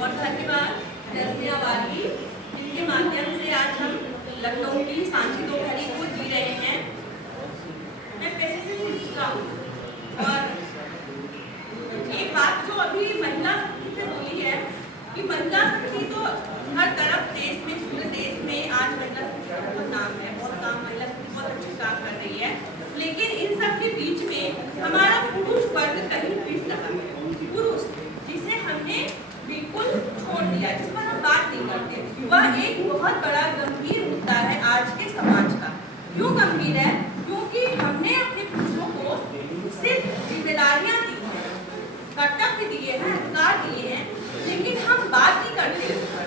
और धन्यवाद रस्तिया वाली, जिनके माध्यम से आज हम लखनऊ की सांची दोपहरी को जी रहे हैं। मैं पैसे से सीखता हूँ और एक बात जो अभी महिला शक्ति से बोली है कि महिला शक्ति तो हर तरफ देश में, पूरे देश में आज महिला शक्ति का बहुत नाम है, बहुत काम, महिला शक्ति बहुत अच्छे काम कर रही है। लेकिन इन सब के बीच में हमारा पुरुष वर्ग कहीं पिस रहा है। पुरुष जिसे हमने बिल्कुल छोड़ दिया, जिस पर हम बात नहीं करते, वह एक बहुत बड़ा गंभीर मुद्दा है आज के समाज का। क्यों गंभीर है? क्योंकि हमने अपने पुरुषों को सिर्फ जिम्मेदारियां दी हैं, कर्तव्य दिए हैं, अधिकार दिए हैं, लेकिन हम बात नहीं करते उस पर।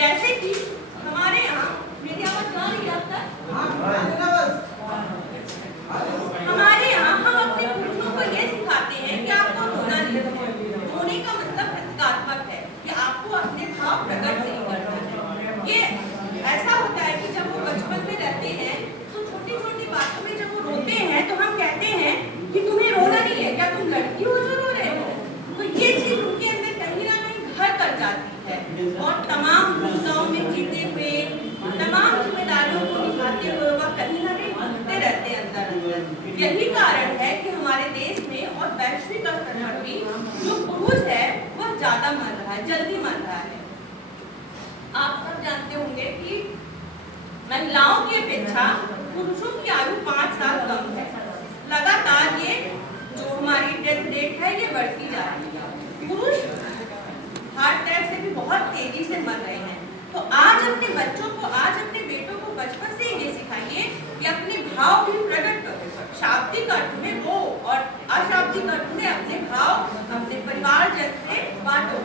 जैसे कि हमारे यहाँ, मेरी आवाज आ रही है अब तक? हमारे यहाँ हम अपने पुरुषों को ये सिखाते हैं कि आपको रोना नहीं है। रोने का मतलब प्रतीकात्मक है कि आपको अपने भाव प्रकट नहीं करना है। ये ऐसा होता है कि जब वो बचपन में रहते हैं तो छोटी छोटी बातों में जब वो रोते हैं तो हम कहते हैं कि तुम्हें रोना नहीं है, क्या तुम लड़की हो जो रो रहे हो? तो ये चीज उनके अंदर कहीं ना कहीं घर कर जाती है और तमाम भूमिकाओं में जीते हुए, तमाम जिम्मेदारियों को निभाते हुए वह कहीं ना कहीं भटकते रहते हैं अंदर अंदर। यही कारण है कि हमारे देश में और वैश्विक स्तर पर भी जो पुरुष है वह ज्यादा मर रहा है, जल्दी मर रहा है। आप सब जानते होंगे कि महिलाओं की अपेक्षा पुरुषों की आयु 5 साल कम है। लगातार ये जो हमारी डेथ रेट है ये बढ़ती जा रही है। पुरुष हार्ट अटैक से भी बहुत तेजी से मर रहे हैं। तो आज अपने बच्चों को, आज अपने बेटों को बचपन से ये सिखाइए कि अपने भाव भी प्रकट करो। शाब्दिक अर्थ में वो और अशाब्दिक अर्थ में अपने भाव अपने परिवारजन से बांटो।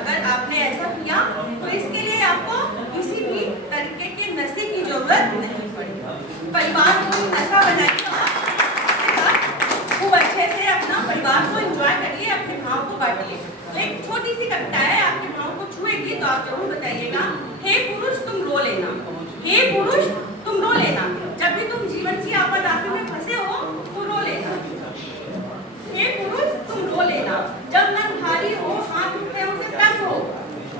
अगर आपने ऐसा किया तो इसके लिए आपको किसी भी तरीके के नशे की जरूरत नहीं पड़ेगी। परिवार को नशा बनाइए, खूब अच्छे से अपना परिवार को एंजॉय करिए, अपने भाव को बांटिए। तो एक छोटी सी कविता है, आपके भाव को छुएगी तो आप जरूर बताइएगा। हे पुरुष तुम रो लेना, हे पुरुष तुम रो लेना, जब भी तुम जीवन की आपदाओं में फंसे हो तो रो लेना। हे पुरुष तुम रो लेना, जब मन भारी हो, हाथ रुपयों से तंग हो,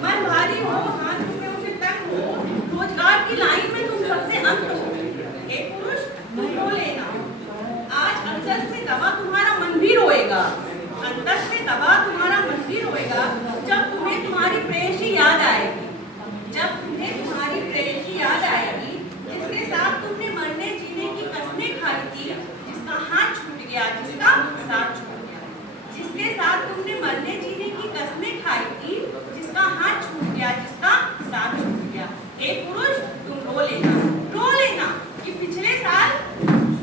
मन भारी हो, हाथ रुपयों से तंग हो, रोजगार की लाइन में तुम सबसे अंत हो। हे पुरुष तुम रो लेना, आज अंतर से दबा तुम्हारा मन भी रोएगा, अंतर से दबा तुम्हारा मन भी रोएगा, जब तुम्हें तुम्हारी प्रेयसी याद आएगी, जब तुम्हें तुम्हारी प्रेयसी याद आएगी, जिसके साथ तुमने मरने जीने की कसमें खाई थी, जिसका हाथ छूट गया, जिसका साथ छूट गया, जिसके साथ तुमने मरने जीने की कसमें खाई थी, जिसका हाथ छूट गया, जिसका साथ छूट गया। हे पुरुष तुम रो लेना कि पिछले साल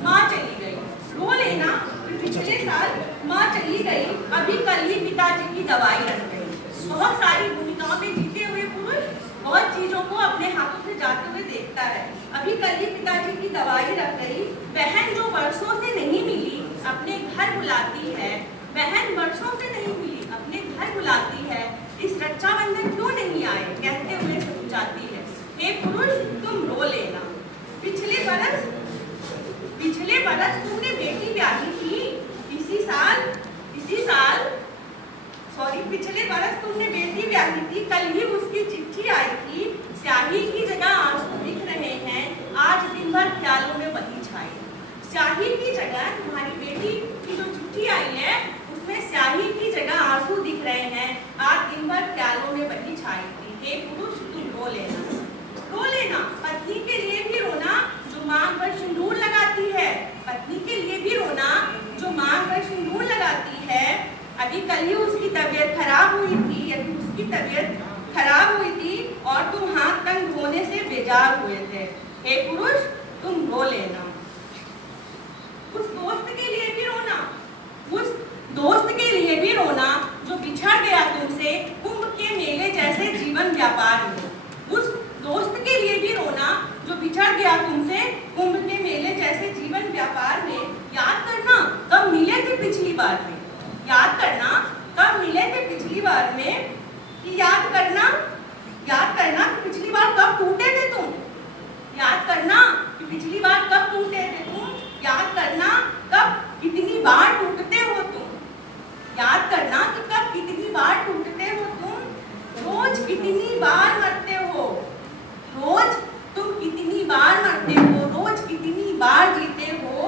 माँ चली गई, रो लेना कि पिछले साल माँ चली गई, अभी कल ही पिताजी की दवाई रख गई। बहुत सारी भूमिकाओं में जीते हुए पुरुष बहुत चीजों को अपने हाथों से जाते हुए देखता है। अभी कल ही पिताजी की दवाई रख गई। बहन जो वर्षों से नहीं मिली अपने घर बुलाती है, बहन वर्षों से नहीं मिली अपने घर बुलाती है, इस रक्षाबंधन क्यों नहीं आए कहते हुए समझाती है। हे पुरुष तुम रो लेना, पिछले बरस तुमने बेटी ब्याही थी, पिछले बरस तुमने बेटी ब्याही थी, कल ही उसकी चिट्ठी आई थी, स्याही की जगह आंसू दिख रहे हैं, आज दिन भर ख्यालों में वही छाई। स्याही की जगह तुम्हारी बेटी की जो चिट्ठी आई है उसमें स्याही की जगह आंसू दिख रहे हैं, आज दिन भर ख्यालों में वही छाई थी। हे पुरुष तुम रो लेना, पत्नी के लिए भी रोना जो मांग पर सिंदूर लगाती है, पत्नी के लिए भी रोना जो मांग पर सिंदूर लगाती है। अभी कल ही उसकी तबीयत खराब हुई थी, यदि उसकी तबीयत खराब हुई थी और तुम हाथ तंग धोने से बेजार हुए थे। हे पुरुष तुम रो लेना, उस दोस्त के लिए भी रोना, उस दोस्त के लिए भी रोना जो बिछड़ गया तुमसे कुंभ के मेले जैसे जीवन व्यापार में, उस दोस्त के लिए भी रोना जो बिछड़ गया तुमसे कुंभ के मेले जैसे जीवन व्यापार में। याद करना कब मिले थे पिछली बार में, याद करना कब मिले थे पिछली बार में, कि याद करना कि पिछली बार कब टूटे थे तुम, याद करना कि पिछली बार कब टूटे थे तुम, याद करना कब कितनी बार टूटते हो तुम, याद करना कि कब कितनी बार टूटते हो तुम। रोज कितनी बार मरते हो, रोज तुम कितनी बार मरते हो, रोज कितनी बार जीते हो।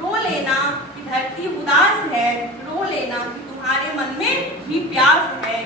रो लेना कि धरती उदास है, रो लेना कि तुम्हारे मन में भी प्यास है।